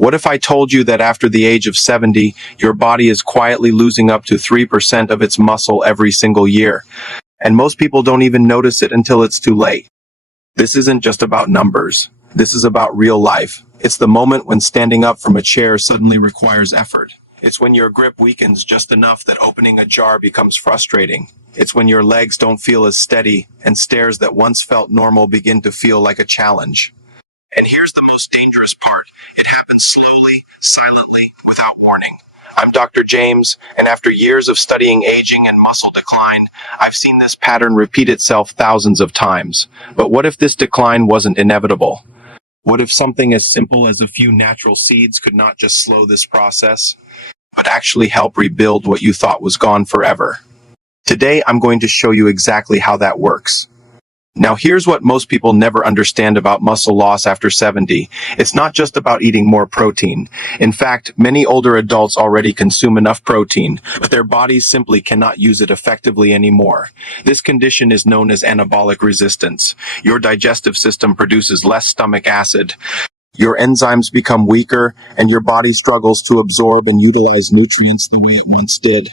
What if I told you that after the age of 70, your body is quietly losing up to 3% of its muscle every single year? And most people don't even notice it until it's too late. This isn't just about numbers. This is about real life. It's the moment when standing up from a chair suddenly requires effort. It's when your grip weakens just enough that opening a jar becomes frustrating. It's when your legs don't feel as steady and stairs that once felt normal begin to feel like a challenge. And here's the most dangerous part. It happens slowly, silently, without warning. I'm Dr. James, and after years of studying aging and muscle decline, I've seen this pattern repeat itself thousands of times. But what if this decline wasn't inevitable? What if something as simple as a few natural seeds could not just slow this process, but actually help rebuild what you thought was gone forever? Today, I'm going to show you exactly how that works. Now, here's what most people never understand about muscle loss after 70. It's not just about eating more protein. In fact, many older adults already consume enough protein, but their bodies simply cannot use it effectively anymore. This condition is known as anabolic resistance. Your digestive system produces less stomach acid. Your enzymes become weaker, and your body struggles to absorb and utilize nutrients the way it once did.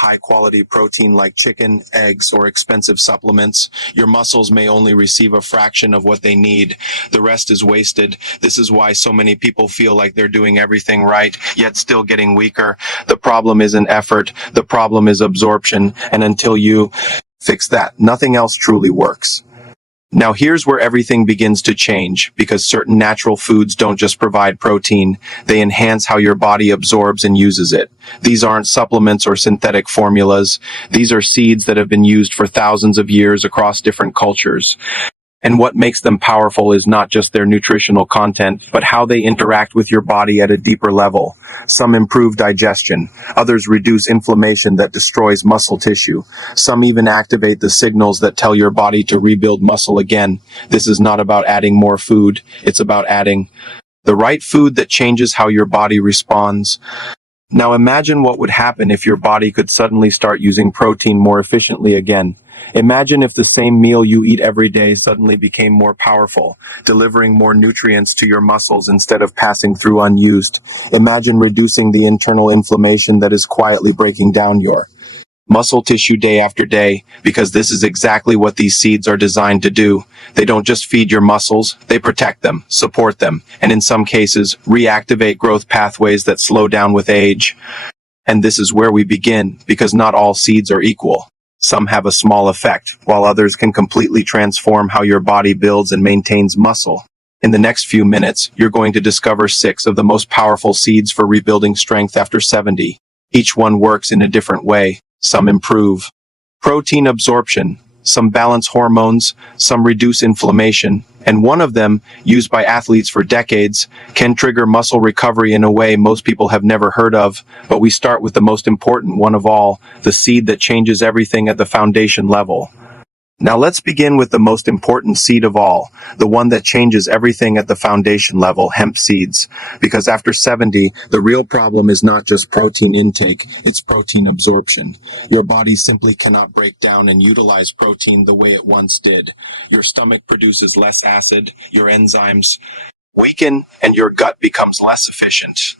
High-quality protein like chicken, eggs, or expensive supplements, your muscles may only receive a fraction of what they need. The rest is wasted. This is why so many people feel like they're doing everything right, yet still getting weaker. The problem isn't effort. The problem is absorption. And until you fix that, nothing else truly works. Now here's where everything begins to change, because certain natural foods don't just provide protein, they enhance how your body absorbs and uses it. These aren't supplements or synthetic formulas. These are seeds that have been used for thousands of years across different cultures. And what makes them powerful is not just their nutritional content, but how they interact with your body at a deeper level. Some improve digestion, others reduce inflammation that destroys muscle tissue. Some even activate the signals that tell your body to rebuild muscle again. This is not about adding more food, it's about adding the right food that changes how your body responds. Now imagine what would happen if your body could suddenly start using protein more efficiently again. Imagine if the same meal you eat every day suddenly became more powerful, delivering more nutrients to your muscles instead of passing through unused. Imagine reducing the internal inflammation that is quietly breaking down your muscle tissue day after day, because this is exactly what these seeds are designed to do. They don't just feed your muscles, they protect them, support them, and in some cases, reactivate growth pathways that slow down with age. And this is where we begin, because not all seeds are equal. Some have a small effect, while others can completely transform how your body builds and maintains muscle. In the next few minutes, you're going to discover 6 of the most powerful seeds for rebuilding strength after 70. Each one works in a different way. Some improve protein absorption, some balance hormones, some reduce inflammation, and one of them, used by athletes for decades, can trigger muscle recovery in a way most people have never heard of. But we start with the most important one of all, the seed that changes everything at the foundation level. Now let's begin with the most important seed of all, the one that changes everything at the foundation level, hemp seeds. Because after 70, the real problem is not just protein intake, it's protein absorption. Your body simply cannot break down and utilize protein the way it once did. Your stomach produces less acid, your enzymes weaken, and your gut becomes less efficient.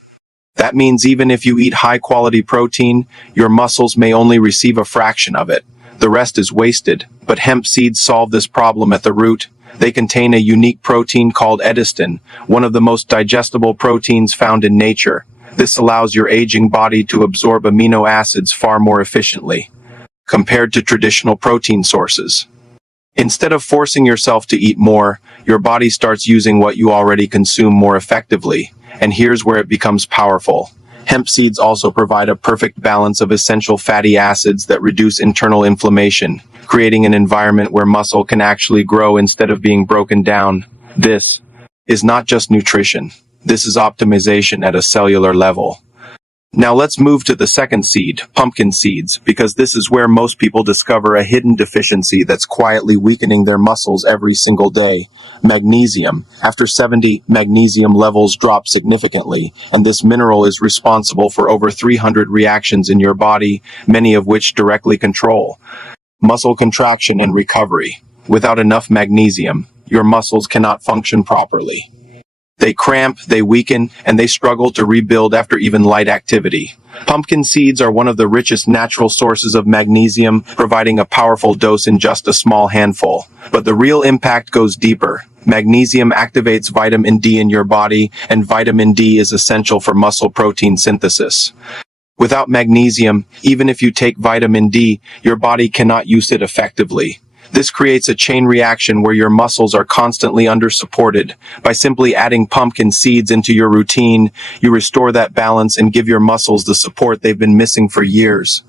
That means even if you eat high-quality protein, your muscles may only receive a fraction of it. The rest is wasted, but hemp seeds solve this problem at the root. They contain a unique protein called edestin, one of the most digestible proteins found in nature. This allows your aging body to absorb amino acids far more efficiently, compared to traditional protein sources. Instead of forcing yourself to eat more, your body starts using what you already consume more effectively, and here's where it becomes powerful. Hemp seeds also provide a perfect balance of essential fatty acids that reduce internal inflammation, creating an environment where muscle can actually grow instead of being broken down. This is not just nutrition. This is optimization at a cellular level. Now let's move to the second seed, pumpkin seeds, because this is where most people discover a hidden deficiency that's quietly weakening their muscles every single day. Magnesium. After 70, magnesium levels drop significantly, and this mineral is responsible for over 300 reactions in your body, many of which directly control muscle contraction and recovery. Without enough magnesium, your muscles cannot function properly. They cramp, they weaken, and they struggle to rebuild after even light activity. Pumpkin seeds are one of the richest natural sources of magnesium, providing a powerful dose in just a small handful. But the real impact goes deeper. Magnesium activates vitamin D in your body, and vitamin D is essential for muscle protein synthesis. Without magnesium, even if you take vitamin D, your body cannot use it effectively. This creates a chain reaction where your muscles are constantly under-supported. By simply adding pumpkin seeds into your routine, you restore that balance and give your muscles the support they've been missing for years.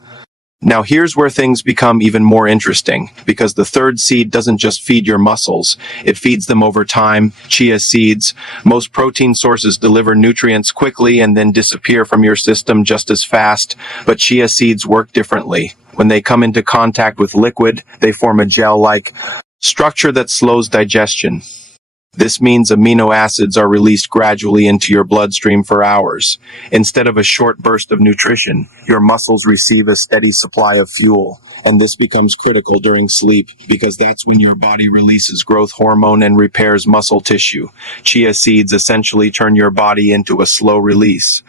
Now here's where things become even more interesting, because the third seed doesn't just feed your muscles, it feeds them over time. Chia seeds. Most protein sources deliver nutrients quickly and then disappear from your system just as fast, but chia seeds work differently. When they come into contact with liquid, they form a gel-like structure that slows digestion. This means amino acids are released gradually into your bloodstream for hours. Instead of a short burst of nutrition, your muscles receive a steady supply of fuel. And this becomes critical during sleep, because that's when your body releases growth hormone and repairs muscle tissue. Chia seeds essentially turn your body into a slow-release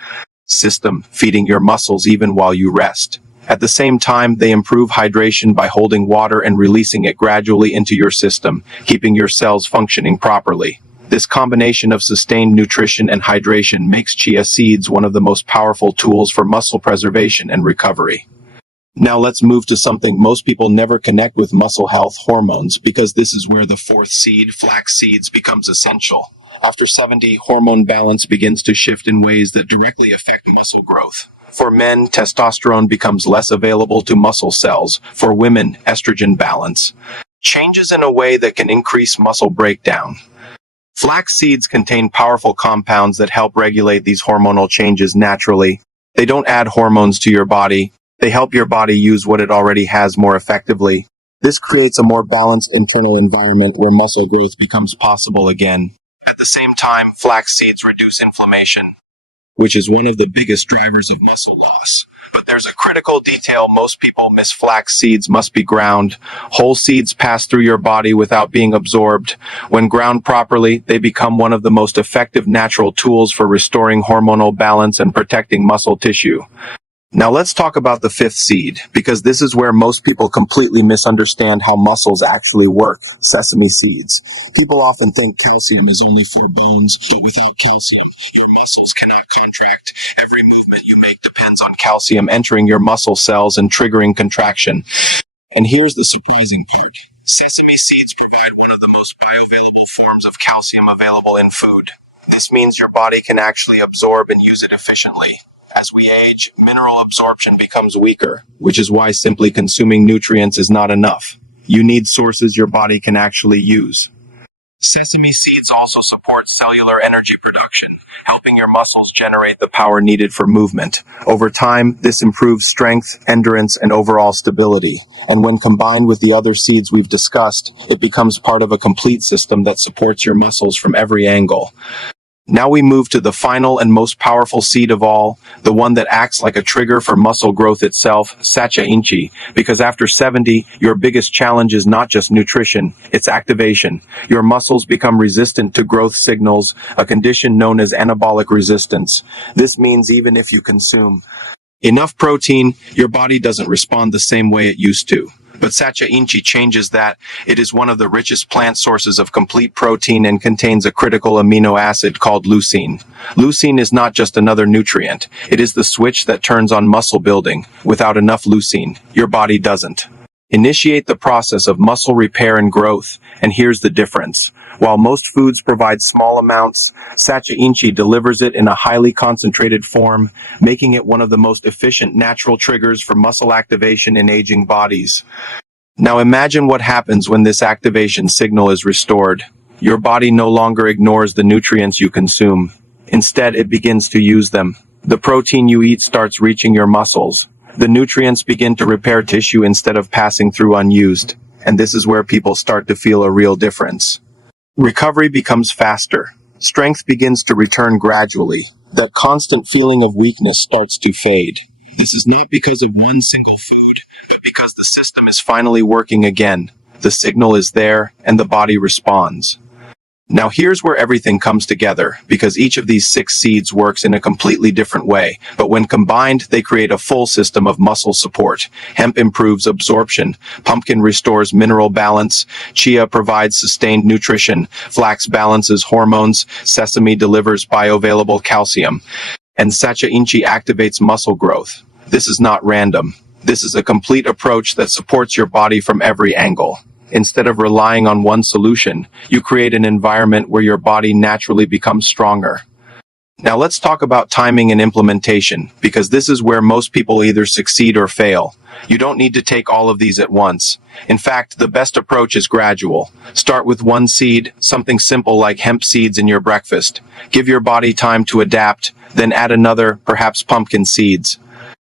system, feeding your muscles even while you rest. At the same time, they improve hydration by holding water and releasing it gradually into your system, keeping your cells functioning properly. This combination of sustained nutrition and hydration makes chia seeds one of the most powerful tools for muscle preservation and recovery. Now let's move to something most people never connect with muscle health: hormones, because this is where the fourth seed, flax seeds, becomes essential. After 70, hormone balance begins to shift in ways that directly affect muscle growth. For men, testosterone becomes less available to muscle cells. For women, estrogen balance changes in a way that can increase muscle breakdown. Flax seeds contain powerful compounds that help regulate these hormonal changes naturally. They don't add hormones to your body. They help your body use what it already has more effectively. This creates a more balanced internal environment where muscle growth becomes possible again. At the same time, flax seeds reduce inflammation, which is one of the biggest drivers of muscle loss. But there's a critical detail most people miss: flax seeds must be ground. Whole seeds pass through your body without being absorbed. When ground properly, they become one of the most effective natural tools for restoring hormonal balance and protecting muscle tissue. Now let's talk about the fifth seed, because this is where most people completely misunderstand how muscles actually work: sesame seeds. People often think calcium is only for bones, but without calcium, your muscles cannot contract. Every movement you make depends on calcium entering your muscle cells and triggering contraction. And here's the surprising part: sesame seeds provide one of the most bioavailable forms of calcium available in food. This means your body can actually absorb and use it efficiently. As we age, mineral absorption becomes weaker, which is why simply consuming nutrients is not enough. You need sources your body can actually use. Sesame seeds also support cellular energy production, helping your muscles generate the power needed for movement. Over time, this improves strength, endurance, and overall stability. And when combined with the other seeds we've discussed, it becomes part of a complete system that supports your muscles from every angle. Now we move to the final and most powerful seed of all, the one that acts like a trigger for muscle growth itself: sacha inchi. Because after 70, your biggest challenge is not just nutrition, it's activation. Your muscles become resistant to growth signals, a condition known as anabolic resistance. This means even if you consume enough protein, your body doesn't respond the same way it used to. But sacha inchi changes that. It is one of the richest plant sources of complete protein and contains a critical amino acid called leucine. Leucine is not just another nutrient. It is the switch that turns on muscle building. Without enough leucine, your body doesn't initiate the process of muscle repair and growth. And here's the difference: while most foods provide small amounts, sacha inchi delivers it in a highly concentrated form, making it one of the most efficient natural triggers for muscle activation in aging bodies. Now imagine what happens when this activation signal is restored. Your body no longer ignores the nutrients you consume. Instead, it begins to use them. The protein you eat starts reaching your muscles. The nutrients begin to repair tissue instead of passing through unused. And this is where people start to feel a real difference. Recovery becomes faster. Strength begins to return gradually. That constant feeling of weakness starts to fade. This is not because of one single food, but because the system is finally working again. The signal is there, and the body responds. Now here's where everything comes together, because each of these 6 seeds works in a completely different way, but when combined, they create a full system of muscle support. Hemp improves absorption, pumpkin restores mineral balance, chia provides sustained nutrition, flax balances hormones, sesame delivers bioavailable calcium, and sacha inchi activates muscle growth. This is not random. This is a complete approach that supports your body from every angle. Instead of relying on one solution, you create an environment where your body naturally becomes stronger. Now let's talk about timing and implementation, because this is where most people either succeed or fail. You don't need to take all of these at once. In fact, the best approach is gradual. Start with 1 seed, something simple like hemp seeds in your breakfast. Give your body time to adapt, then add another, perhaps pumpkin seeds.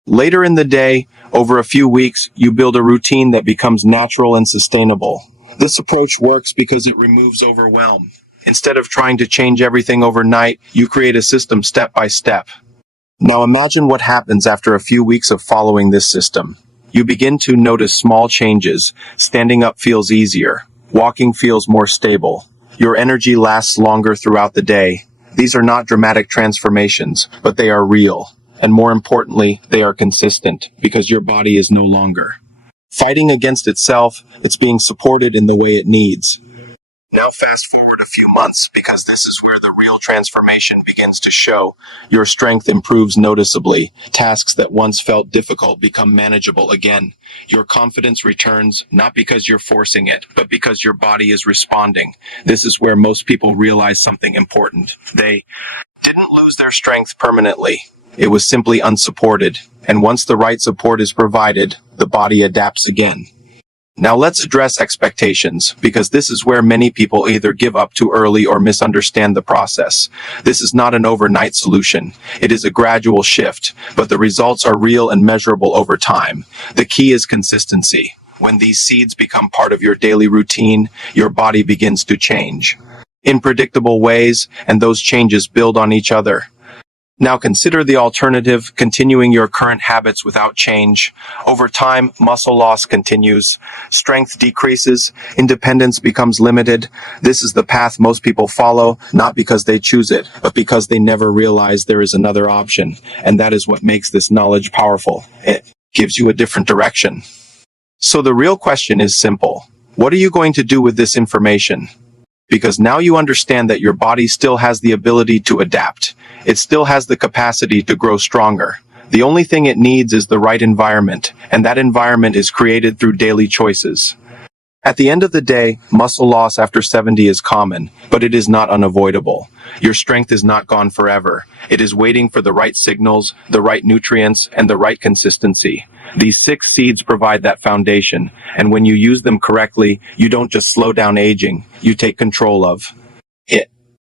Later in the day, over a few weeks, you build a routine that becomes natural and sustainable. This approach works because it removes overwhelm. Instead of trying to change everything overnight, you create a system step by step. Now imagine what happens after a few weeks of following this system. You begin to notice small changes. Standing up feels easier. Walking feels more stable. Your energy lasts longer throughout the day. These are not dramatic transformations, but they are real. And more importantly, they are consistent, because your body is no longer fighting against itself. It's being supported in the way it needs. Now fast forward a few months, because this is where the real transformation begins to show. Your strength improves noticeably. Tasks that once felt difficult become manageable again. Your confidence returns, not because you're forcing it, but because your body is responding. This is where most people realize something important. They didn't lose their strength permanently. It was simply unsupported, and once the right support is provided, the body adapts again. Now let's address expectations, because this is where many people either give up too early or misunderstand the process. This is not an overnight solution. It is a gradual shift, but the results are real and measurable over time. The key is consistency. When these seeds become part of your daily routine, your body begins to change in predictable ways, and those changes build on each other. Now consider the alternative, continuing your current habits without change. Over time, muscle loss continues, strength decreases, independence becomes limited. This is the path most people follow, not because they choose it, but because they never realize there is another option. And that is what makes this knowledge powerful. It gives you a different direction. So the real question is simple. What are you going to do with this information? Because now you understand that your body still has the ability to adapt. It still has the capacity to grow stronger. The only thing it needs is the right environment, and that environment is created through daily choices. At the end of the day, muscle loss after 70 is common, but it is not unavoidable. Your strength is not gone forever. It is waiting for the right signals, the right nutrients, and the right consistency. These 6 seeds provide that foundation, and when you use them correctly, you don't just slow down aging, you take control of it.